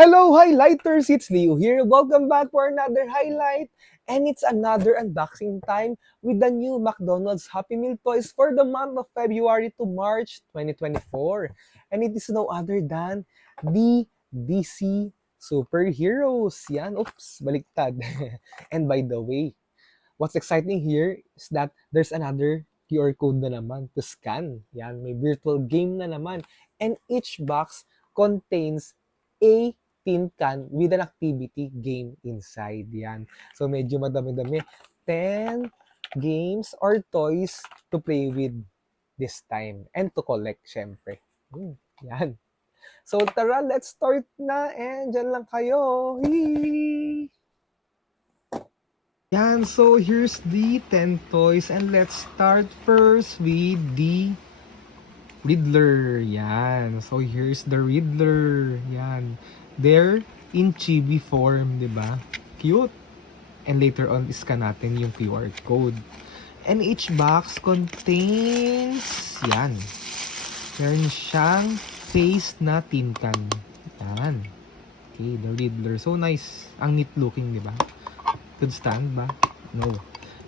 Hello, highlighters! It's Leo here. Welcome back for another highlight. And it's another unboxing time with the new McDonald's Happy Meal toys for the month of February to March 2024. And it is no other than the DC Superheroes. Yan, oops, baliktad. And by the way, what's exciting here is that there's another QR code na naman to scan. Yan, may virtual game na naman. And each box contains a tin can with an activity game inside. Yan. So medyo madami-dami. 10 games or toys to play with this time. And to collect, syempre. Yan. So tara, let's start na. And dyan lang kayo. Yee! Yan, so here's the 10 toys and let's start first with the Riddler. Yan, so here's the Riddler. Yan, they're in chibi form, di ba? Cute. And later on, iskan natin yung QR code. And each box contains, yan, meron siyang face na tin can. Yan. Okay, the Riddler. So nice. Ang neat looking, di ba? Could stand ba? No.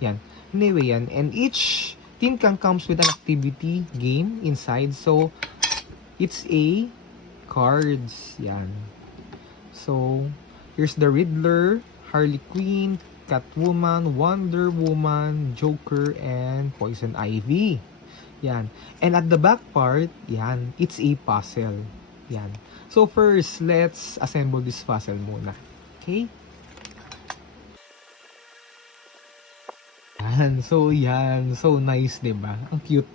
Yan. Anyway, yan. And each tin can comes with an activity game inside. So, it's a cards. Yan. So, here's the Riddler, Harley Quinn, Catwoman, Wonder Woman, Joker, and Poison Ivy. Yan. And at the back part, yan, it's a puzzle. Yan. So, first, let's assemble this puzzle muna. Okay? Yan. So nice, 'di ba? Ang cute.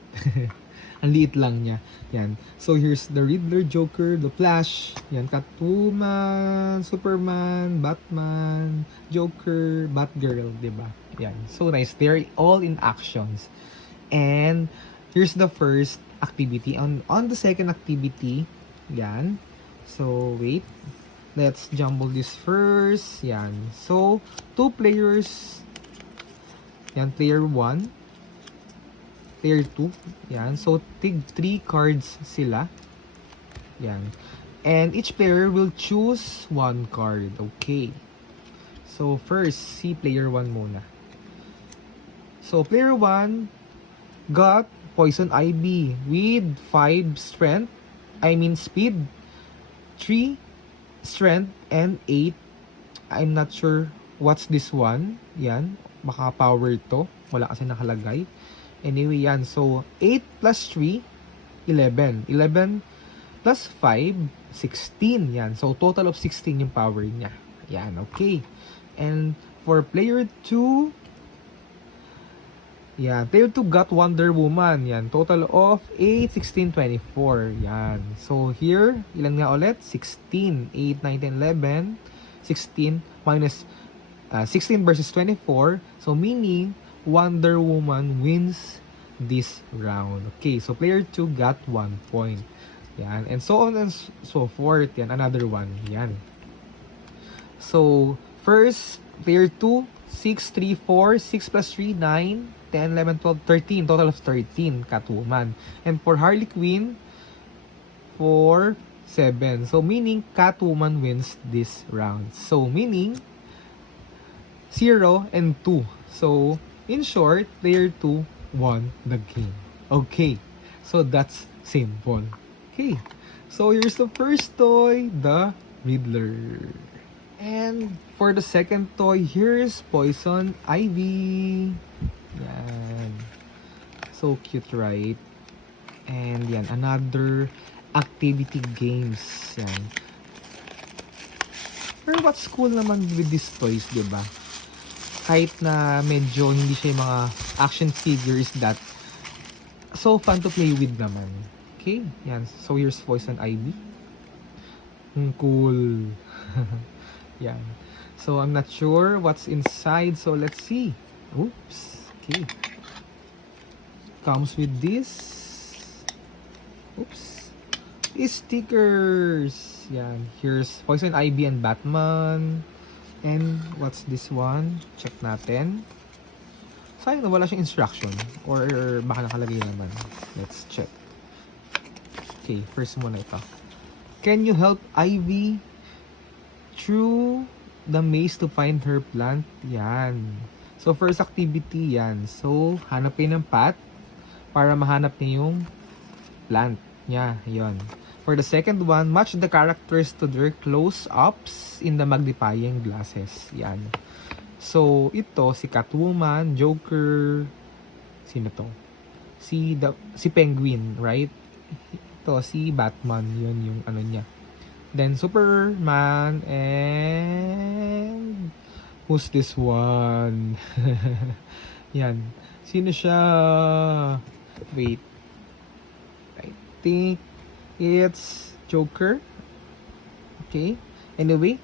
Ang liit lang niya. Yan. So here's the Riddler, Joker, the Flash, yan, Catwoman, Superman, Batman, Joker, Batgirl, 'di ba? Yan. So nice. They're all in actions. And here's the first activity. On the second activity, yan. So wait. Let's jumble this first. Yan. So two players. Yan, player 1, player 2, yan. So, 3 cards sila. Yan. And each player will choose 1 card. Okay. So, first, si player 1 muna. So, player 1 got Poison Ivy with 5 strength, speed, 3 strength, and 8. I'm not sure what's this one. Yan. Baka power to. Wala kasi nakalagay. Anyway, yan. So, 8 plus 3, 11. 11 plus 5, 16. Yan. So, total of 16 yung power niya. Yan. Okay. And for player 2, yan. Player 2 got Wonder Woman. Yan. Total of 8, 16, 24. Yan. So, here, ilan nga ulit? 16. 8, 9, 10, 11. 16 minus 16 versus 24. So, meaning, Wonder Woman wins this round. Okay, so player 2 got 1 point. Yan. And so on and so forth. Yan, another one. Yan. So, first, player 2, 6, 3, 4, 6 plus 3, 9, 10, 11, 12, 13. Total of 13, Catwoman. And for Harley Quinn, 4, 7. So, meaning, Catwoman wins this round. So, meaning, 0 and 2. So, in short, player 2 won the game. Okay. So, that's simple. Okay. So, here's the first toy, the Riddler. And for the second toy, here's Poison Ivy. Yan. So cute, right? And yan, another activity games. Yan. Pero what's cool naman with these toys, diba? Kahit na medyo hindi siya yung mga action figures, that so fun to play with naman. Okay, yan. So here's Poison Ivy. Cool. Yan. So I'm not sure what's inside, so let's see. Oops. Okay. Comes with this. Oops. Stickers. Yan. Here's Poison Ivy and Batman. And what's this one? Check natin. Sayang na wala siyang instruction. Or baka nakalagay naman. Let's check. Okay, first muna ito. Can you help Ivy through the maze to find her plant. Yan. So, first activity yan. So, hanapin ng path para mahanap niya yung plant niya. Yon. For the second one, match the characters to their close-ups in the magnifying glasses. Yan. So, ito, si Catwoman, Joker, sino to? Si Penguin, right? Ito, si Batman, yun yung ano niya. Then, Superman, and who's this one? Yan. Sino siya? Wait. I think it's Joker. Okay. Anyway,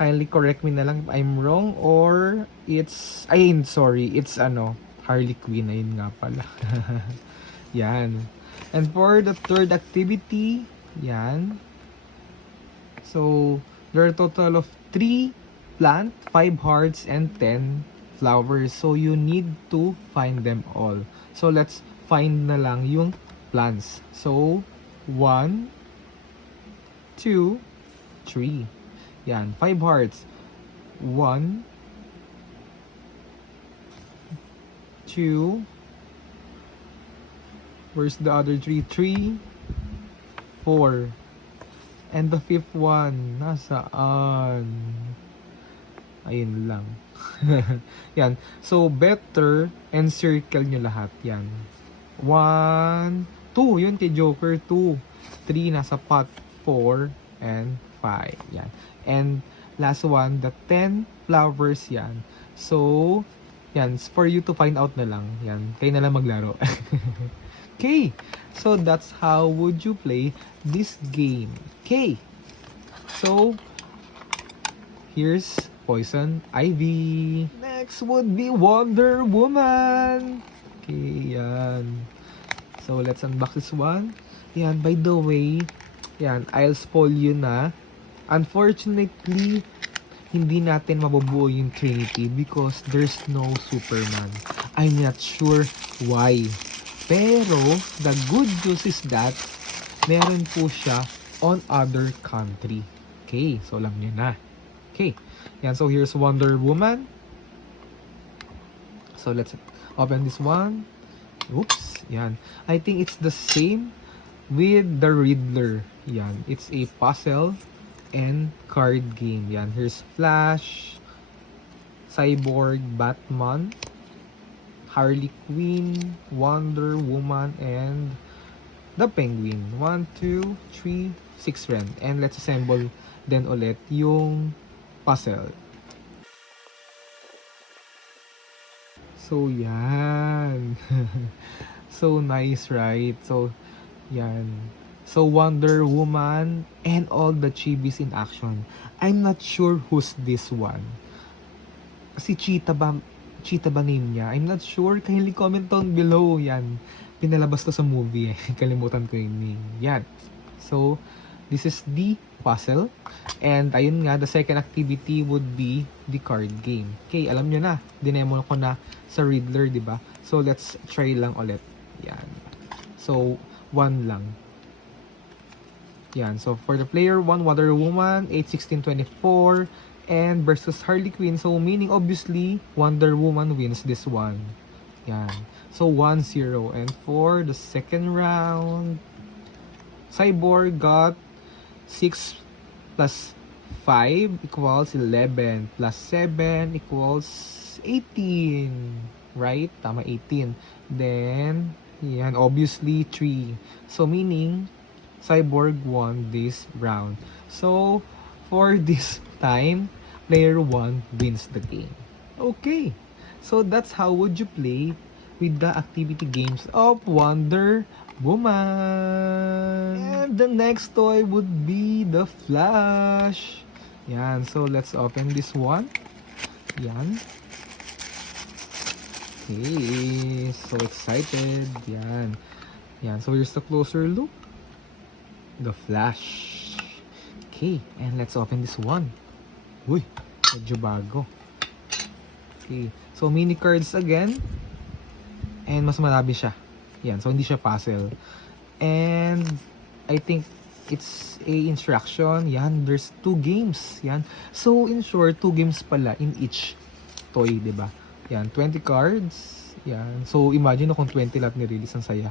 kindly correct me na lang if I'm wrong or it's it's Harley Quinn. Ayun nga pala. Yan. And for the third activity, yan. So, there are a total of 3 plant, 5 hearts, and 10 flowers. So, you need to find them all. So, let's find na lang yung plants. So, 1, 2, 3. Yan, 5 hearts. 1, 2, where's the other 3? 3, 4. And the 5th one, nasaan? Ayun lang. Yan. So, better encircle nyo lahat. Yan. 1, 2. Yun kay Joker. 2. 3 nasa pot. 4 and 5. Yan. And last one, the 10 flowers yan. So, yan. For you to find out na lang. Yan. Kayo na lang maglaro. Okay. So, that's how would you play this game. Okay. So, here's Poison Ivy. Next would be Wonder Woman. Okay, yan. So, let's unbox this one. Yan, by the way, yan, I'll spoil you na. Unfortunately, hindi natin mabubuo yung Trinity because there's no Superman. I'm not sure why. Pero, the good news is that meron po siya on other country. Okay, so alam niyo na. Okay, yan. So, here's Wonder Woman. So, let's open this one. Oops, yan. I think it's the same with the Riddler. Yan, it's a puzzle and card game. Yan, here's Flash, Cyborg, Batman, Harley Quinn, Wonder Woman, and the Penguin. 1, 2, 3, 6 ren. And let's assemble then ulit yung puzzle. So, yan. So, nice, right? So, yan. So, Wonder Woman and all the chibis in action. I'm not sure who's this one. Si Cheetah ba name niya? I'm not sure. Kindly comment down below. Yan. Pinalabas to sa movie. Kalimutan ko yung name. Yan. So, this is the puzzle. And ayun nga, the second activity would be the card game. Okay, alam nyo na. Dinemo ko na sa Riddler, di ba? So, let's try lang ulit. Yan. So, 1 lang. Yan. So, for the player 1, Wonder Woman, 8-16-24, and versus Harley Quinn. So, meaning obviously, Wonder Woman wins this one. Yan. So, 1-0. And for the second round, Cyborg got 6 plus 5 equals 11 plus 7 equals 18. Right? Tama, 18. Then, yan, obviously 3. So, meaning, Cyborg won this round. So, for this time, player 1 wins the game. Okay. So, that's how would you play with the activity games of Wonder Woman. And the next toy would be the Flash. Yan. So, let's open this one. Yan. Okay. So excited. Yan. Yan. So, here's the closer look. The Flash. Okay. And let's open this one. Uy. Medyo bago. Okay. So, mini cards again. And mas marami siya. Yan. So, hindi siya puzzle. And I think it's a instruction. Yan, there's 2 games. Yan. So, in short, 2 games pala in each toy, di ba? Yan, 20 cards. Yan. So, imagine kung 20 lahat ni-release, ang saya.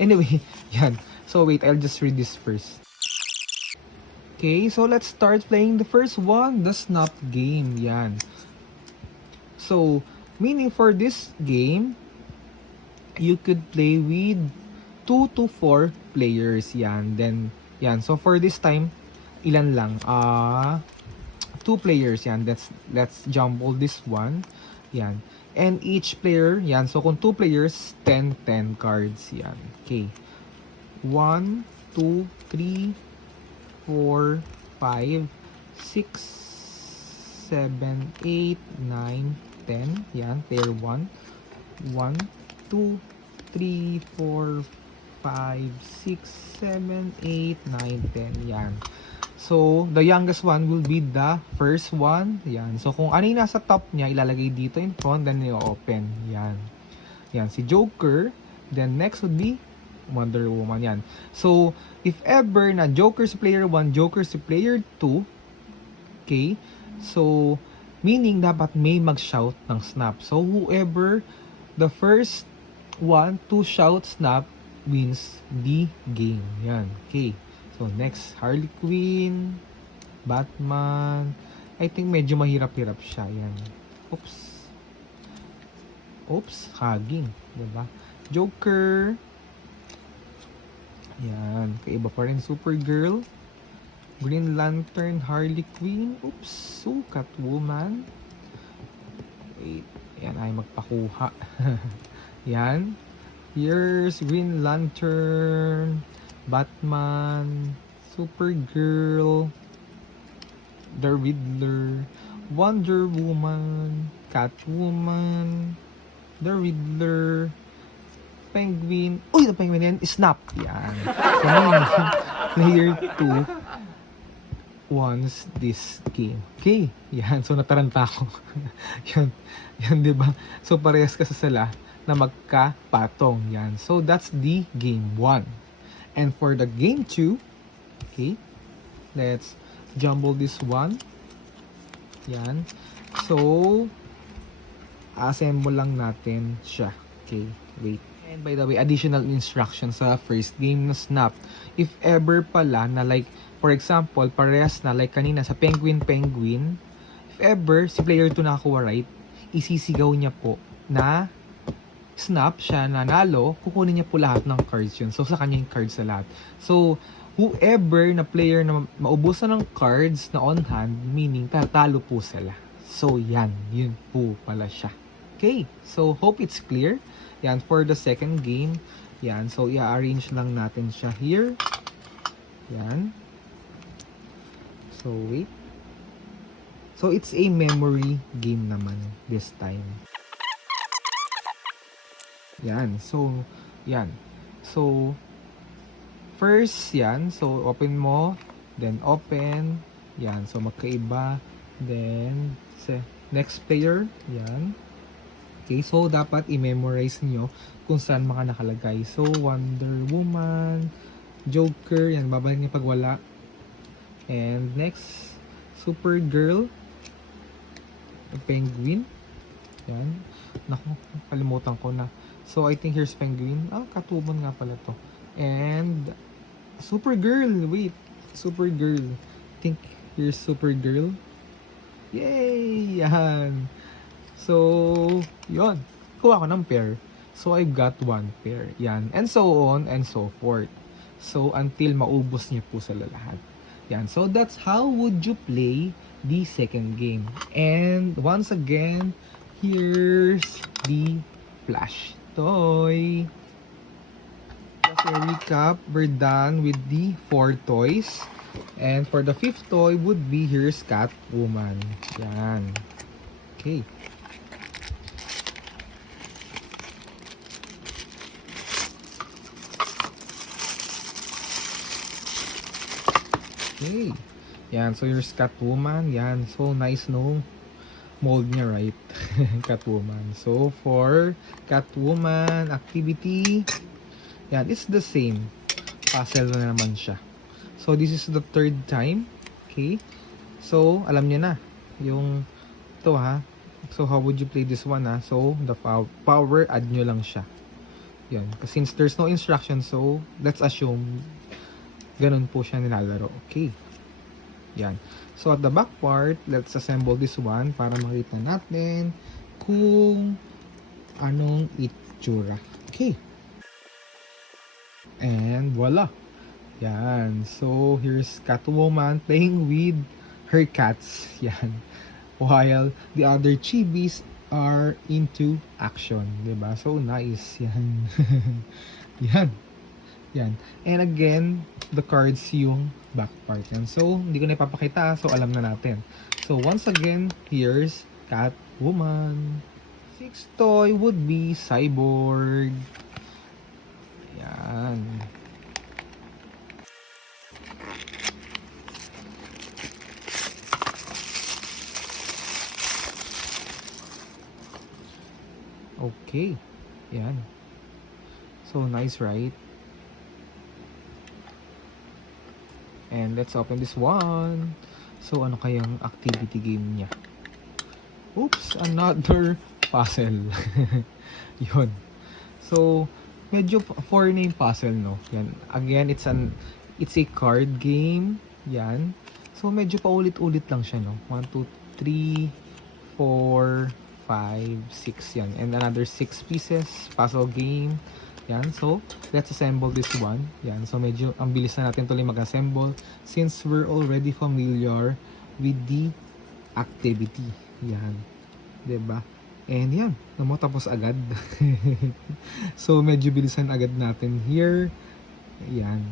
Anyway, yan. So, wait, I'll just read this first. Okay, so let's start playing the first one, the Snap game. Yan. So, meaning for this game, you could play with 2 to 4 players. Yan. Then, yan. So, for this time, ilan lang? 2 players. Yan. Let's jumble this one. Yan. And each player, yan. So, kung 2 players, 10 cards. Yan. Okay. 1, 2, 3, 4, 5, 6, 7, 8, 9, 10. Yan, player 1. 1, 2, 3, 4, 5, 6, 7, 8, 9, 10. Yan. So, the youngest one will be the first one. Yan. So, kung ano yung nasa top niya, ilalagay dito in front, then i-open. Yan. Yan, si Joker. Then, next would be Wonder Woman. Yan. So, if ever na Joker si player 1, Joker si player 2, okay? So, meaning dapat may mag-shout ng snap. So, whoever the first one to shout snap wins the game. Yan. Okay. So, next, Harley Quinn, Batman. I think medyo mahirap-hirap siya. Yan. Oops, hugging. Diba? Joker. Yan. Kaiba pa rin Supergirl. Green Lantern, Harley Quinn. Oops. So, Catwoman. Wait. Yan ay magpakuha. Yan. Here's Green Lantern, Batman, Supergirl, The Riddler, Wonder Woman, Catwoman, The Riddler, Penguin. Uy, the Penguin yan, Snap. Yan. So, player 2 wants this game. Okay. Yan. So, nataranta ako. Yan, diba? So, parehas ka sa sala na magkapatong. Yan. So, that's the game 1. And for the game 2, okay, let's jumble this one. Yan. So, assemble lang natin siya. Okay, wait. And by the way, additional instructions sa first game na Snap. If ever pala na like, for example, parehas na like kanina sa Penguin, if ever si player 2 nakakuha right, isisigaw niya po na Snap siya nanalo, kukunin niya po lahat ng cards yun. So, sa kanya yung cards sa lahat. So, whoever na player na maubusan ng cards na on hand, meaning tatalo po sila. So, yan. Yun po pala siya. Okay. So, hope it's clear. Yan, for the second game. Yan. So, i-arrange lang natin siya here. Yan. So, wait. So, it's a memory game naman this time. Yan. So, yan. So, first, yan. So, open mo. Then, open. Yan. So, magkaiba. Then, next player. Yan. Okay. So, dapat i-memorize nyo kung saan mga nakalagay. So, Wonder Woman, Joker. Yan. Babalik niya pag wala. And, next, Supergirl. Penguin. Yan. Naku, kalimutan ko na. So, I think here's Penguin. Catwoman nga pala to. And, Supergirl. Wait. Supergirl. I think here's Supergirl. Yay! Yan. So, yun. Kuha ko ng pair. So, I've got 1 pair. Yan. And so on and so forth. So, until maubos niyo po sa lahat. Yan. So, that's how would you play the second game. And, once again, here's the Flash toy. Just a recap, we're done with the 4 toys. And for the 5th toy would be here's Catwoman. Yan. Okay. Okay. Yan. So here's Catwoman. Yan. So nice no mold niya, right? Catwoman. So for Catwoman activity, yan, it's the same. Puzzle na naman siya. So, this is the third time. Okay. So, alam niyo na. Yung to ha. So, how would you play this one ha? So, the power, add nyo lang siya. Yan. Kasi since there's no instruction, so, let's assume ganun po siya nilalaro. Okay. Yan. So, at the back part, let's assemble this one para makita natin kung anong itsura. Okay. And voila. Yan. So, here's Catwoman playing with her cats. Yan. While the other chibis are into action. Diba? So, nice. Yan. Yan. Yan. And again, the cards yung back part. Yan. So, hindi ko na ipapakita. So, alam na natin. So, once again, here's Catwoman. Sixth toy would be Cyborg. Yan. Okay. Yan. So, nice, right? And let's open this one. So, ano kayang activity game niya? Oops! Another puzzle. Yun. So, medyo foreign na yung puzzle, no? Yan. Again, it's a card game. Yan. So, medyo paulit-ulit lang siya, no? 1, 2, 3, 4, 5, 6. Yan. And another 6 pieces. Puzzle game. Yan. So, let's assemble this one. Yan. So, medyo ang bilis na natin tuloy mag-assemble since we're already familiar with the activity. Yan. 'Di ba? And yan, namatapos agad. So, medyo bilisan agad natin here. Yan.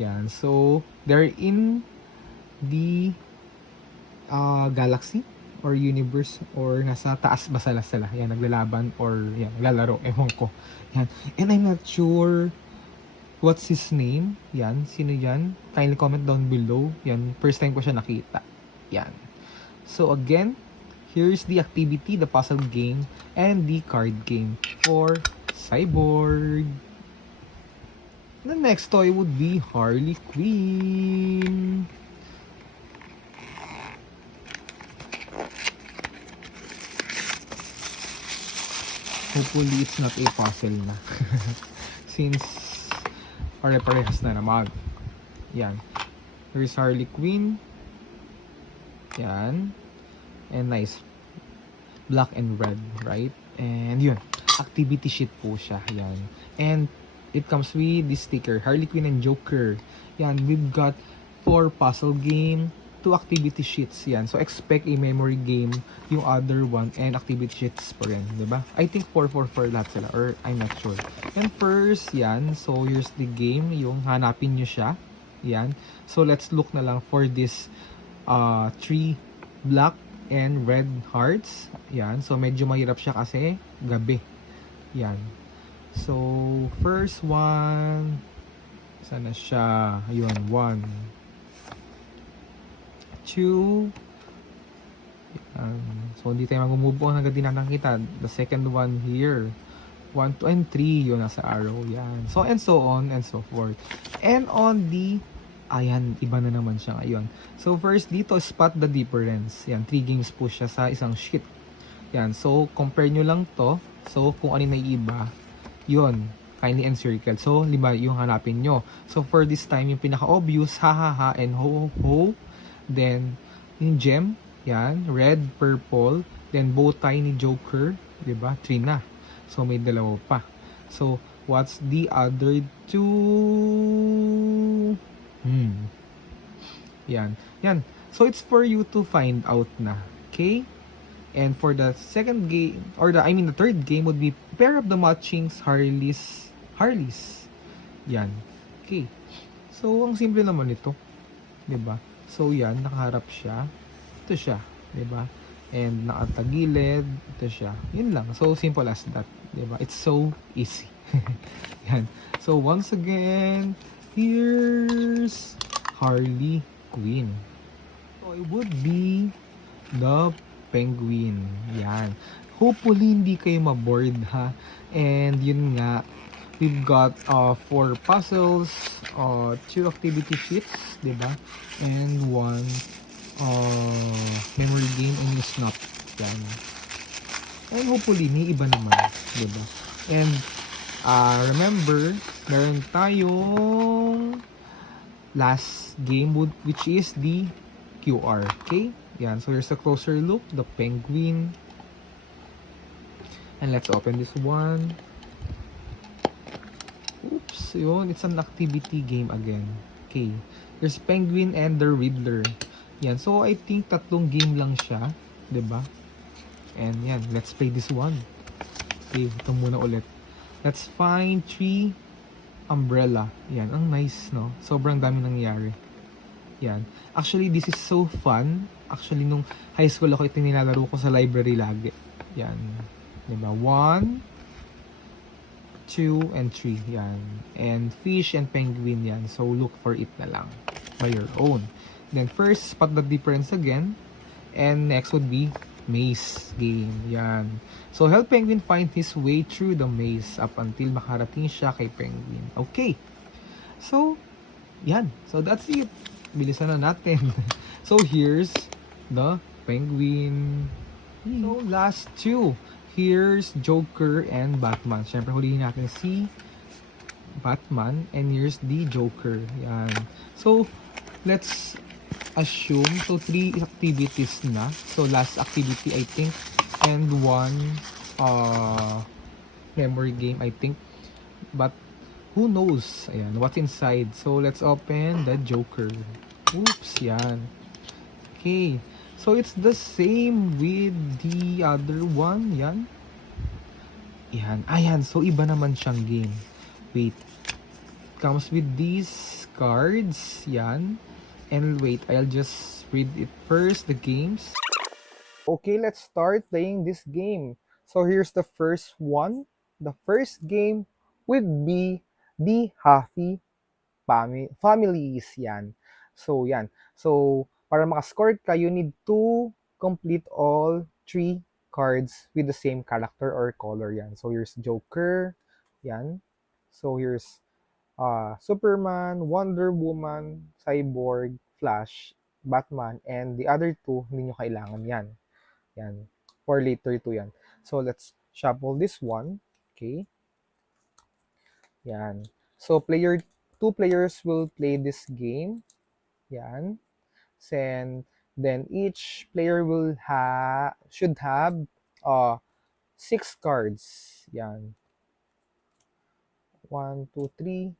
Yan. So, they're in the galaxy or universe or nasa taas ba sila? Yan, naglalaban or yan, naglalaro. Ewan ko. Yan. And I'm not sure what's his name. Yan. Sino yan? Kindly comment down below. Yan. First time ko siya nakita. Yan. So, again, here's the activity, the puzzle game, and the card game for Cyborg. The next toy would be Harley Quinn. Hopefully, it's not a puzzle na. Since, pare-parehas na naman. Yan. Here's Harley Quinn. Yan. And nice. Black and red, right? And yun. Activity sheet po siya. Yan. And it comes with this sticker. Harley Quinn and Joker. Yan. We've got 4 puzzle game, 2 activity sheets. Yan. So, expect a memory game yung other one and activity sheets po rin. Diba? I think 4 lahat sila. Or I'm not sure. And first, yan. So, here's the game. Yung hanapin nyo siya. Yan. So, let's look na lang for this 3 black and red hearts. Yan. So, medyo mahirap siya kasi gabi. Yan. So, first one. Sana siya. Ayun. 1. 2. Yan. So, hindi tayo mag-move on hanggang di natin nakita. The second one here. 1, 2, and 3. Yun, nasa arrow. Yan. So, and so on and so forth. And on the ayan, iba na naman siya ngayon. So, first dito, spot the difference. Yan, 3 games po siya sa isang sheet. Yan, so, compare nyo lang to. So, kung ano na iba, yun, kindly encircle. So, 5 yung hanapin nyo. So, for this time, yung pinaka-obvious, ha, and ho. Then, yung gem, yan, red, purple. Then, bow tie ni Joker, 'di ba? 3 na. So, may 2 pa. So, what's the other 2? Yan. So, it's for you to find out na. Okay? And for the second game, or the third game would be pair of the matching Harleys. Yan. Okay. So, ang simple naman ito. 'Di ba? So, yan. Nakaharap siya. Ito siya. 'Di ba? And nakatagilid. Ito siya. Yun lang. So, simple as that. 'Di ba? It's so easy. Yan. So, once again, here's Harley Quinn. So, it would be the Penguin. Yan. Hopefully, hindi kayo maboard ha. And yun nga, we've got 4 puzzles, 2 activity sheets, diba? And 1 memory game and snap. Yan. And hopefully, may iba naman, diba? And remember, meron tayong last game which is the QR. Okay? Yan. So here's a closer look. The penguin. And let's open this one. Oops. Yun. It's an activity game again. Okay. There's penguin and the Riddler. Yan. So I think tatlong game lang siya. Diba? And yan. Let's play this one. Okay. Ito muna ulit. Let's find 3 umbrella. Yan. Ang nice, no? Sobrang dami nangyayari. Yan. Actually, this is so fun. Actually, nung high school ako, ito nilalaro ko sa library lagi. Yan. Diba? 1, 2, and 3. Yan. And fish and penguin yan. So, look for it na lang by your own. Then, first, spot the difference again. And next would be maze game. Yan. So, help penguin find his way through the maze up until makarating siya kay penguin. Okay. So, yan. So, that's it. Bilisan na natin. So, here's the penguin. So, last 2. Here's Joker and Batman. Siyempre, hulihin natin si Batman. And here's the Joker. Yan. So, let's assume. So, 3 activities na. So, last activity, I think. And 1 memory game, I think. But, who knows? Ayan, what's inside? So, let's open the Joker. Oops, yan. Okay. So, it's the same with the other one. Yan. Yan. Ayan. So, iba naman siyang game. Wait. Comes with these cards. Yan. And wait, I'll just read it first, the games. Okay, let's start playing this game. So, here's the first one. The first game would be the Happy Families. Yan. So, yan. So, para makascore ka, you need to complete all 3 cards with the same character or color. Yan. So, here's Joker. Yan. So, here's Superman, Wonder Woman, Cyborg, Flash, Batman, and the other 2, hindi nyo kailangan yan. Yan. For later to yan. So, let's shuffle this one. Okay. Yan. So, 2 players will play this game. Yan. Then each player should have 6 cards. Yan. 1, 2, 3,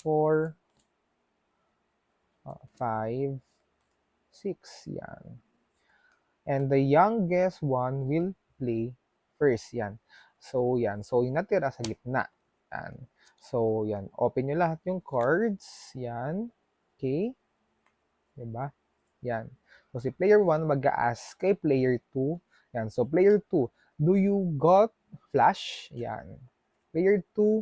4, 5, 6. Yan. And the youngest one will play first. Yan. So, yan. So, yung natira sa gitna. Yan. So, yan. Open nyo lahat yung cards. Yan. Okay. Diba? Yan. So, si player 1 mag-a-ask kay player 2. Yan. So, player 2, do you got flash? Yan. Player 2,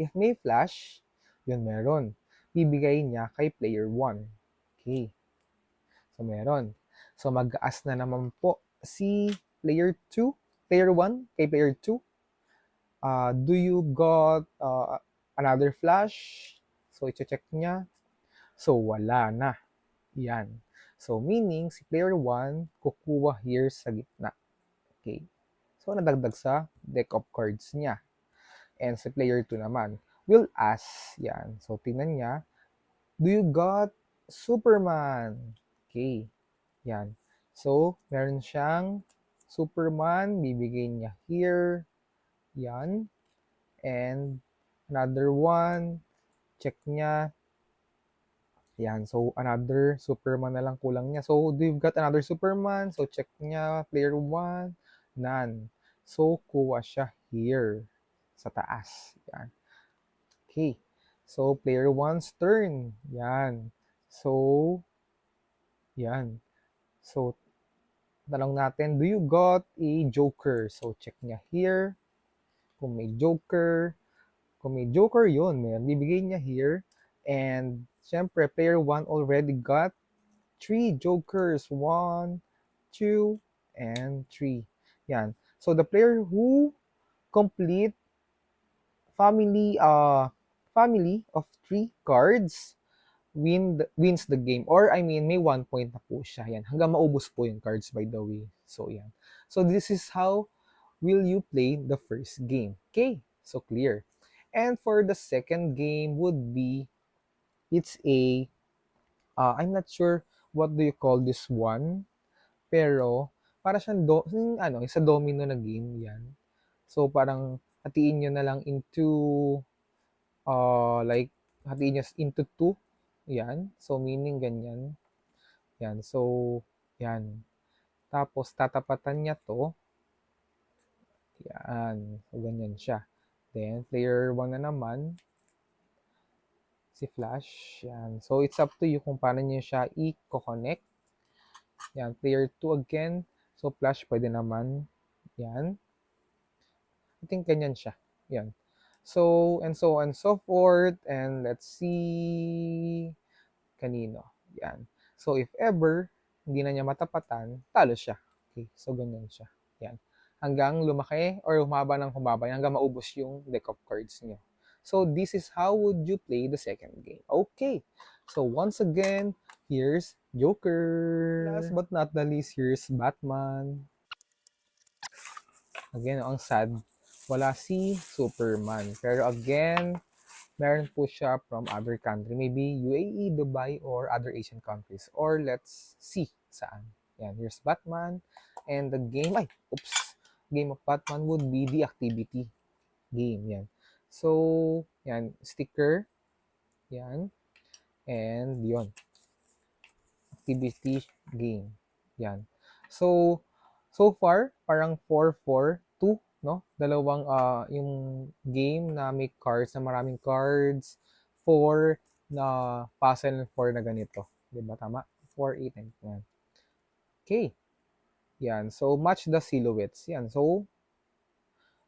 if may flash, yun meron. Bibigay niya kay player 1. Okay. So, meron. So, mag-a-ask na naman po si player 2, player 1 kay player 2. Do you got another flash? So, i-check niya. So, wala na. Yan. So, meaning, si player 1, kukuha here sa gitna. Okay. So, nadagdag sa deck of cards niya. And si player 2 naman, will ask, yan. So, tingnan niya, do you got Superman? Okay. Yan. So, meron siyang Superman, bibigay niya here. Yan. And, another one, check niya. Yan. So, another Superman na lang kulang niya. So, do you got another Superman? So, check niya. Player 1. None. So, kuha siya here. Sa taas. Yan. Okay. So, player 1's turn. Yan. So, yan. So, tanong natin, do you got a Joker? So, check niya here. Kung may Joker. Kung may Joker yun, may bibigay niya here. And, syempre, player 1 already got 3 Jokers. 1, 2, and 3. Yan. So, the player who complete family family of 3 cards wins the game. Or I mean, may 1 point na po siya. Yan. Hanggang maubos po yung cards, by the way. So, yan. So, this is how will you play the first game. Okay? So, clear. And for the second game would be, it's a, I'm not sure what do you call this one. Pero, para siyang, sa domino na game, yan. So, parang, hatiin nyo na lang into, like, hatiin nyo into 2. Yan. So, meaning ganyan. Yan. So, yan. Tapos, tatapatan niya to. Yan. So, ganyan siya. Then, player 1 na naman. Si Flash. Yan. So, it's up to you kung paano niyo siya i-connect. Yan. Player 2 again. So, Flash pwede naman. Yan. I think ganyan siya. Yan. So, and so on and so forth. And let's see kanino. Yan. So, if ever, hindi na niya matapatan, talo siya. Okay. So, ganyan siya. Yan. Hanggang lumaki or humaba ng humaba hanggang maubos yung deck of cards niyo. So, this is how would you play the second game. Okay. So, once again, here's Joker. Last but not the least, here's Batman. Again, ang sad. Wala si Superman. Pero again, meron po siya from other country. Maybe UAE, Dubai, or other Asian countries. Or let's see saan. Yan, here's Batman. And the game, game of Batman would be the activity game. Yan. So, yan, sticker. Yan. And yon, activity game. Yan. So, so far, parang 4-4-2, no? Dalawang, yung game na may cards, na maraming cards, 4 na puzzle and 4 na ganito. Diba? Tama? 4, 8, and yan. Okay. Yan. So, match the silhouettes. Yan. So,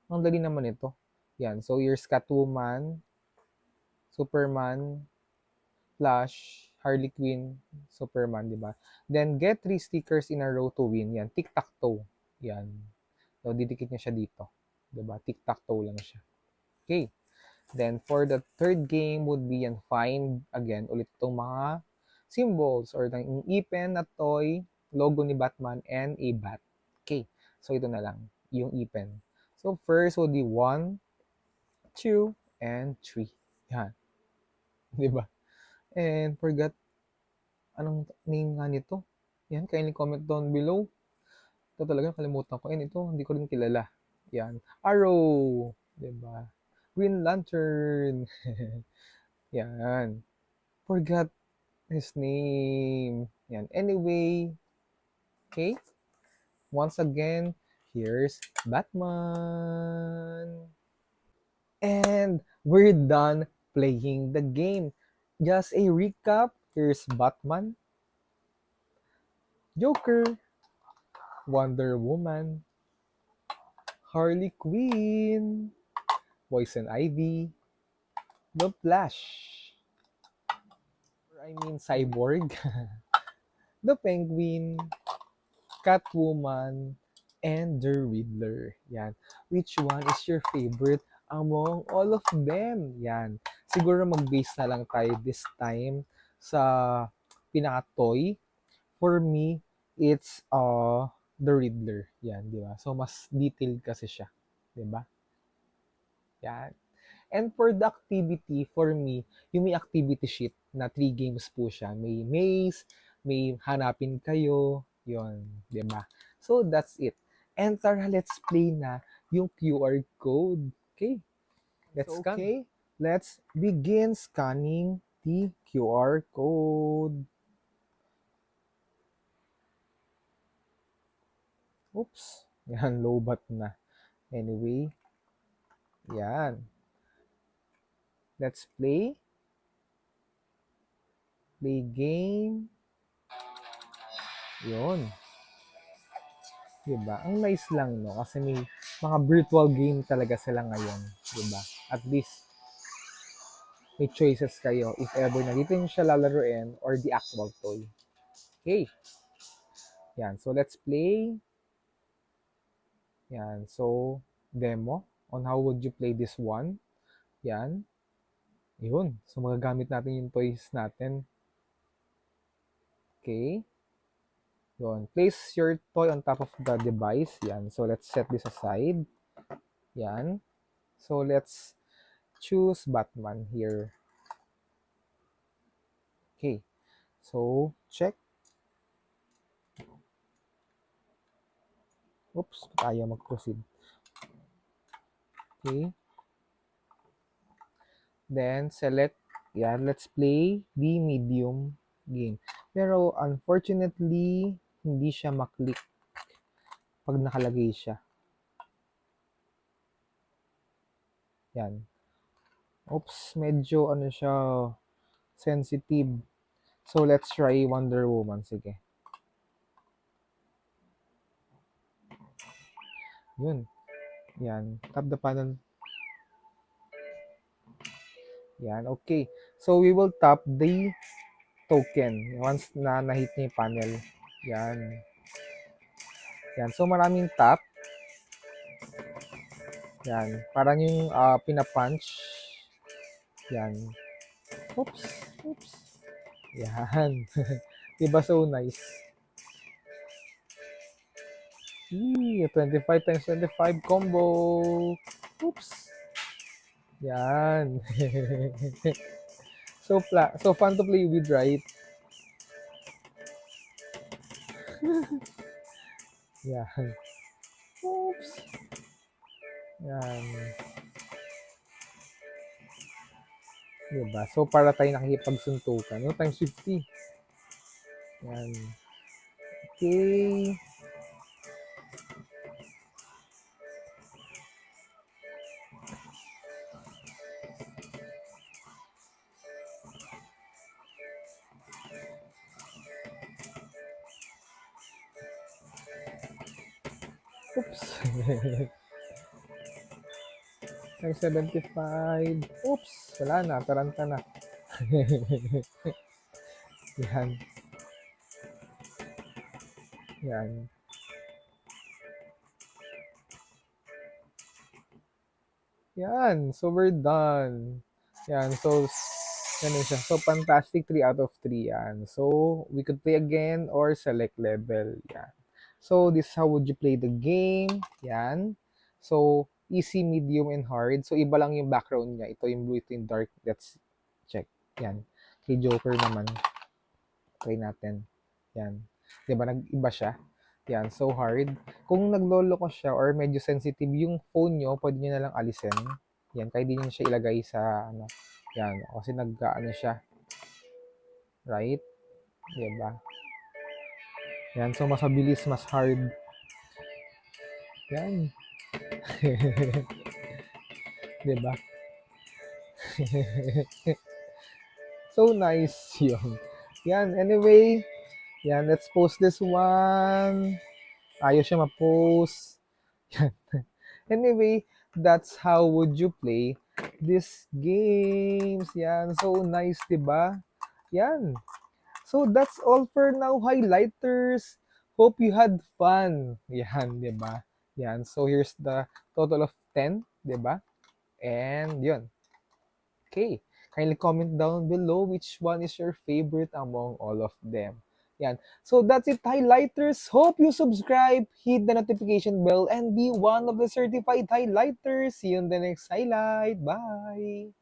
ang dali naman ito. Yan. So, here's Catwoman, Superman, Flash, Harley Quinn, Superman, di ba? Then, get 3 stickers in a row to win. Yan, tic-tac-toe. Yan. So, didikit niya siya dito. Di ba? Tic-tac-toe lang siya. Okay. Then, for the third game would be yan, find, again, ulit itong mga symbols or yung ipen na toy, logo ni Batman, and a bat. Okay. So, ito na lang, yung ipen. So, first would be 1, 2, and 3. Yan. Di ba? And forgot anong name nga nito. Yan, kindly comment down below. Ito talaga, kalimutan ko. And ito, hindi ko rin kilala. Yan. Arrow. Diba? Green Lantern. Yan. Forgot his name. Yan. Anyway. Okay. Once again, here's Batman. And we're done playing the game. Just a recap. Here's Batman, Joker, Wonder Woman, Harley Quinn, Poison Ivy, The Flash, or I mean Cyborg, The Penguin, Catwoman, and The Riddler. Yan. Which one is your favorite among all of them? Yan. Siguro mag-base na lang tayo this time sa pinaka-toy. For me, it's The Riddler. Yan, di ba? So, mas detailed kasi siya. Di ba? Yan. And for the activity, for me, yung may activity sheet na 3 games po siya. May maze, may hanapin kayo, yon, di ba? So, that's it. And tara, let's play na yung QR code. Okay, let's scan. Okay, let's begin scanning the QR code. Oops, yan, lowbat na. Anyway, yan. Let's play. Play game. Yun. Diba? Ang nice lang, no? Kasi may mga virtual game talaga sila ngayon. Diba? At least, may choices kayo if ever na dito nyo siya lalaruin or the actual toy. Okay. Yan. So, let's play. Yan. So, demo on how would you play this one. Yan. Yun. So, magagamit natin yung toys natin. Okay. Yun. Place your toy on top of the device. Yan. So, let's set this aside. Yan. So, let's choose Batman here. Okay. So, check. Oops. Ayaw mag-proceed. Okay. Then, select. Yan. Let's play the medium game. Pero, unfortunately, hindi siya maklik pag nakalagay siya. Yan. Oops, medyo ano siya, sensitive. So, let's try Wonder Woman. Sige. Yun. Yan. Tap the panel. Yan. Okay. So, we will tap the token once na nahit niya yung panel. Yan. Yan. So, maraming tap. Yan. Parang yung pinapunch. Yan. Oops. Oops. Yan. Diba so nice? 25 times 25 combo. Oops. Yan. So fun to play with, right? Yan. Oops. Yan. Diba? So, para tayo nakikipagsuntukan. No? Times 50. Yan. Okay. Oops. Times 75. Oops. Wala na. Taranta na. Yan. Yan. Yan. So, we're done. Yan. So, ganun siya. So, fantastic 3 out of 3 yan. So, we could play again or select level. Yan. So, this is how would you play the game. Yan. So, easy, medium, and hard. So, iba lang yung background niya. Ito yung blue, ito yung dark. Let's check. Yan. Kay Joker naman. Try natin. Yan. Diba, nag-iba siya. Yan. So, hard. Kung naglolo ko siya or medyo sensitive yung phone nyo, pwede nyo na lang alisin. Yan. Kaya di nyo siya ilagay sa, ano, yan. Kasi nag-ano siya. Right? Diba? Yan. So, mas mabilis, mas hard. Yan. Diba? So nice yun. Yan. Anyway, yan. Let's post this one. Ayos siya ma-post. Yan. Anyway, that's how would you play these games. Yan. So nice, diba? Yan. So that's all for now, highlighters. Hope you had fun. Yan, di ba? Yan. So here's the total of 10, di ba? And yun. Okay. Kindly comment down below which one is your favorite among all of them. Yan. So that's it, highlighters. Hope you subscribe, hit the notification bell, and be one of the certified highlighters. See you in the next highlight. Bye!